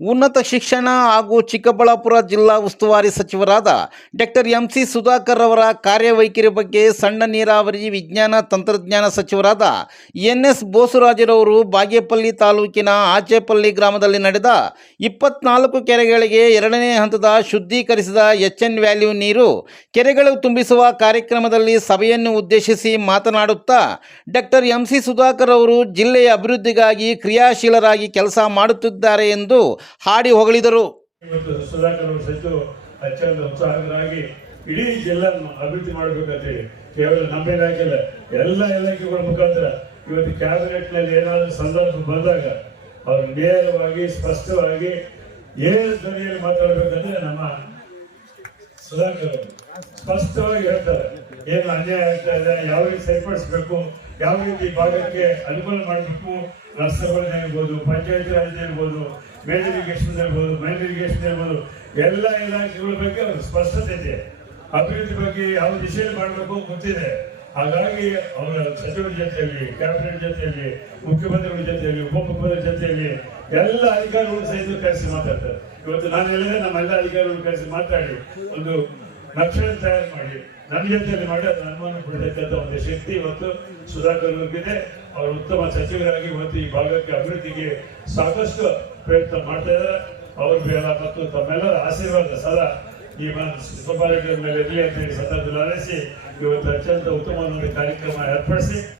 ಉನ್ನತ ಶಿಕ್ಷಣ ಹಾಗೂ ಚಿಕ್ಕಬಳ್ಳಾಪುರ ಜಿಲ್ಲಾ ಉಸ್ತುವಾರಿ ಸಚಿವರಾದ ಡಾಕ್ಟರ್ ಎಂ ಸಿ ಸುಧಾಕರ್ ಅವರ ಕಾರ್ಯವೈಖರಿ ಬಗ್ಗೆ ಸಣ್ಣ ನೀರಾವರಿ ವಿಜ್ಞಾನ ತಂತ್ರಜ್ಞಾನ ಸಚಿವರಾದ ಎನ್ ಎಸ್ ಬೋಸುರಾಜರವರು ಬಾಗೇಪಲ್ಲಿ ತಾಲೂಕಿನ ಆಚೇಪಲ್ಲಿ ಗ್ರಾಮದಲ್ಲಿ ನಡೆದ ಇಪ್ಪತ್ನಾಲ್ಕು ಕೆರೆಗಳಿಗೆ ಎರಡನೇ ಹಂತದ ಶುದ್ಧೀಕರಿಸಿದ ಎಚ್ ಎನ್ ವ್ಯಾಲ್ಯೂ ನೀರು ಕೆರೆಗಳು ತುಂಬಿಸುವ ಕಾರ್ಯಕ್ರಮದಲ್ಲಿ ಸಭೆಯನ್ನು ಉದ್ದೇಶಿಸಿ ಮಾತನಾಡುತ್ತಾ ಡಾಕ್ಟರ್ ಎಂ ಸಿ ಸುಧಾಕರ್ ಅವರು ಜಿಲ್ಲೆಯ ಅಭಿವೃದ್ಧಿಗಾಗಿ ಕ್ರಿಯಾಶೀಲರಾಗಿ ಕೆಲಸ ಮಾಡುತ್ತಿದ್ದಾರೆ ಎಂದು ಹಾಡಿ ಹೊಗಳಿದರು. ಅತ್ಯಂತ ಉತ್ಸಾಹಕರಾಗಿ ಇಡೀ ಜಿಲ್ಲಾ ಅಭಿವೃದ್ಧಿ ಮಾಡಬೇಕಂತೇಳಿ ಕೇವಲ ನಮ್ಮ ಎಲ್ಲ ಇಲಾಖೆಗಳ ಮುಖಾಂತರ ಇವತ್ತು ಕ್ಯಾಬಿನೆಟ್ನಲ್ಲಿ ಏನಾದರೂ ಸಂದರ್ಭ ಬಂದಾಗ ಅವರು ನೇರವಾಗಿ, ಸ್ಪಷ್ಟವಾಗಿ ಏನು ಧ್ವನಿಯಲ್ಲಿ ಮಾತಾಡಬೇಕಂದ್ರೆ ನಮ್ಮ ಸುಧಾಕರ್ ಸ್ಪಷ್ಟವಾಗಿ ಹೇಳ್ತಾರೆ. ಏನು ಅನ್ಯಾಯ ಆಗ್ತಾ ಇದೆ, ಯಾವ ರೀತಿ ಸರಿಪಡಿಸ್ಬೇಕು, ಯಾವ ರೀತಿ ಭಾಗಕ್ಕೆ ಅನುಕೂಲ ಮಾಡಬೇಕು ರಸ್ತೆಗಳನ್ನ ಇರ್ಬೋದು ಪಂಚಾಯತ್ ರಾಜ್ ಇರ್ಬೋದು ಮೇಲ್ ಇರಿಗೇಷನ್ ಇರ್ಬೋದು ಮೈನ್ ಇರಿಗೇಷನ್ ಇರ್ಬೋದು ಎಲ್ಲ ಇಲಾಖೆಗಳ ಬಗ್ಗೆ ಒಂದು ಸ್ಪಷ್ಟತೆ ಇದೆ. ಅಭಿವೃದ್ಧಿ ಬಗ್ಗೆ ಯಾವ ದಿಶೆಯಲ್ಲಿ ಮಾಡಬೇಕು ಗೊತ್ತಿದೆ. ಹಾಗಾಗಿ ಅವರ ಸಚಿವರ ಜೊತೆಯಲ್ಲಿ ಕ್ಯಾಬಿನೆಟ್ ಜೊತೆಯಲ್ಲಿ, ಮುಖ್ಯಮಂತ್ರಿಗಳ ಜೊತೆಯಲ್ಲಿ ಉಪಮುಖ್ಯಮಂತ್ರಿ ಜೊತೆಯಲ್ಲಿ ಎಲ್ಲ ಅಧಿಕಾರಿಗಳು ಸಹಿತ ಕರೆಸಿ ಮಾತಾಡ್ತಾರೆ. ಇವತ್ತು ನಾನು ಹೇಳಿದ್ರೆ ನಮ್ಮೆಲ್ಲ ಅಧಿಕಾರಿಗಳು ಕರೆಸಿ ಮಾತಾಡಿ ಒಂದು ನಕ್ಷೆ ತಯಾರು ಮಾಡಿ. ನನ್ನ ಜೊತೆಯಲ್ಲಿ ಮಾಡಿ ಅದನ್ನ ಅನುಮಾನ ಪಡತಕ್ಕಂಥ ಒಂದು ಶಕ್ತಿ ಇವತ್ತು ಸುಧಾಕರ್ ಅವ್ರಿಗಿದೆ. ಅವರು ಉತ್ತಮ ಸಚಿವರಾಗಿ ಇವತ್ತು ಈ ಭಾಗಕ್ಕೆ ಅಭಿವೃದ್ಧಿಗೆ ಸಾಕಷ್ಟು ಪ್ರಯತ್ನ ಮಾಡ್ತಾ ಇದ್ದಾರೆ. ಅವ್ರ ಬೇಡ ಮತ್ತು ತಮ್ಮೆಲ್ಲರ ಆಶೀರ್ವಾದ ಸದಾ ಈ ಸುಬ್ಬಾರೆಡ್ಡಿ ಮೇಲೆ ಇರಲಿ ಅಂತ ಈ ಸಂದರ್ಭದಲ್ಲಿ ಆರೈಸಿ ಇವತ್ತು ಅತ್ಯಂತ ಉತ್ತಮವಾದ ಕಾರ್ಯಕ್ರಮ ಏರ್ಪಡಿಸಿ.